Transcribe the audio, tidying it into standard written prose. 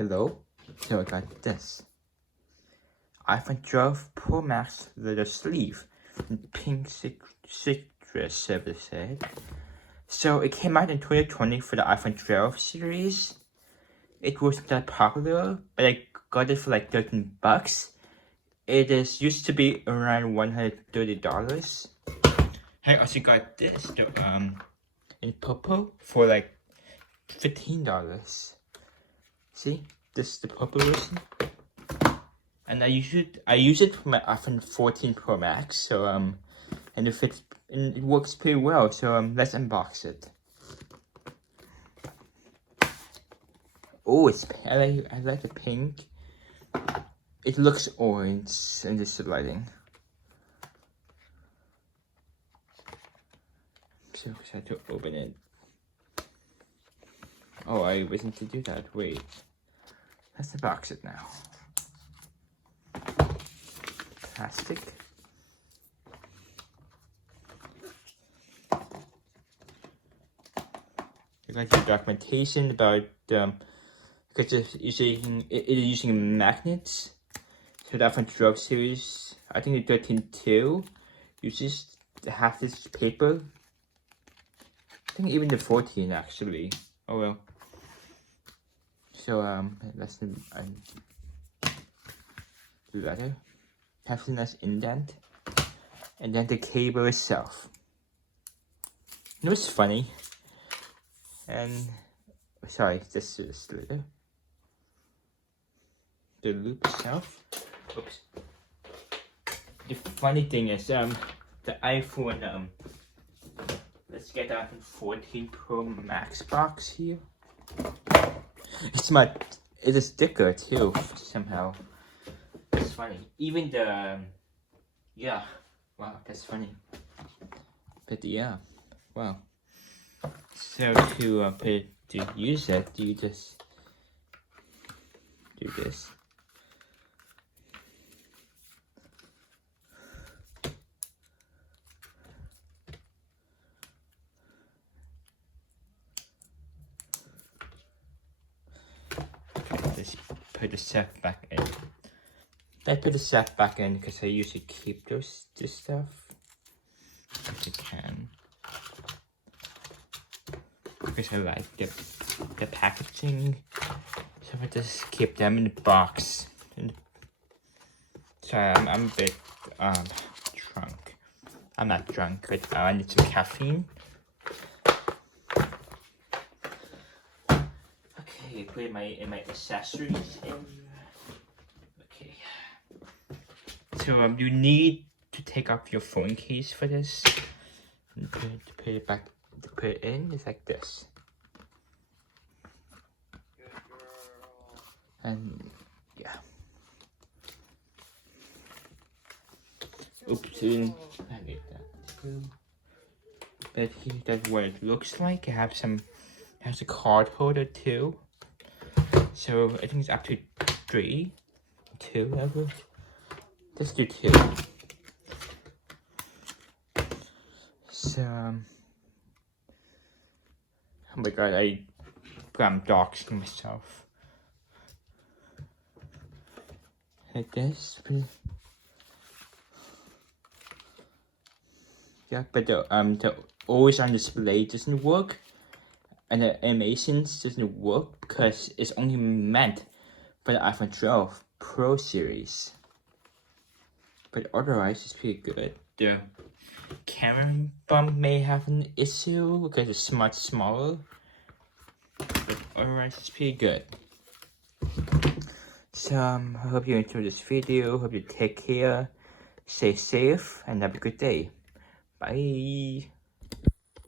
Hello. So I got this iPhone 12 Pro Max leather sleeve in pink citrus service. So it came out in 2020 for the iPhone 12 series. It wasn't that popular, but I got it for like $13. It is used to be around $130. I also got this in purple for like $15. See, this is the purple version, and I use it for my iPhone 14 Pro Max. So and it works pretty well. So let's unbox it. Oh, I like the pink. It looks orange in this lighting. So excited to open it. Oh, I wasn't to do that. Wait. Let's unbox it now. Plastic. You got the documentation about because it is using magnets. So the iPhone 12 series, I think the 13.2 uses half this paper. I think even the 14 actually. Oh well. So let's do the letter. Have a nice indent, and then the cable itself. It was funny. And sorry, this is the loop itself. Oops. The funny thing is the iPhone let's get the iPhone 14 Pro Max box here. It's a sticker too somehow. It's funny. Even the yeah. Wow, that's funny. But yeah, wow. So to use it, you just do this. Just put the set back in. I put the set back in because I usually keep this stuff if I can. Because I like the packaging. So I just keep them in the box. Sorry, I'm a bit drunk. I'm not drunk, but I need some caffeine. Okay, put in my accessories in. Okay. So you need to take off your phone case for this. And to put it back, to put it in, it's like this. And yeah. Oops, I need that. But here, that's what it looks like. It has a card holder too. So I think it's up to 2 level. Let's do 2. So oh my god, I'm doxing myself. Like this. Yeah, but the always on display doesn't work, and the animations doesn't work because it's only meant for the iPhone 12 Pro series. But otherwise, it's pretty good. The camera bump may have an issue because it's much smaller, but otherwise, it's pretty good. So I hope you enjoyed this video. Hope you take care, stay safe, and have a good day. Bye.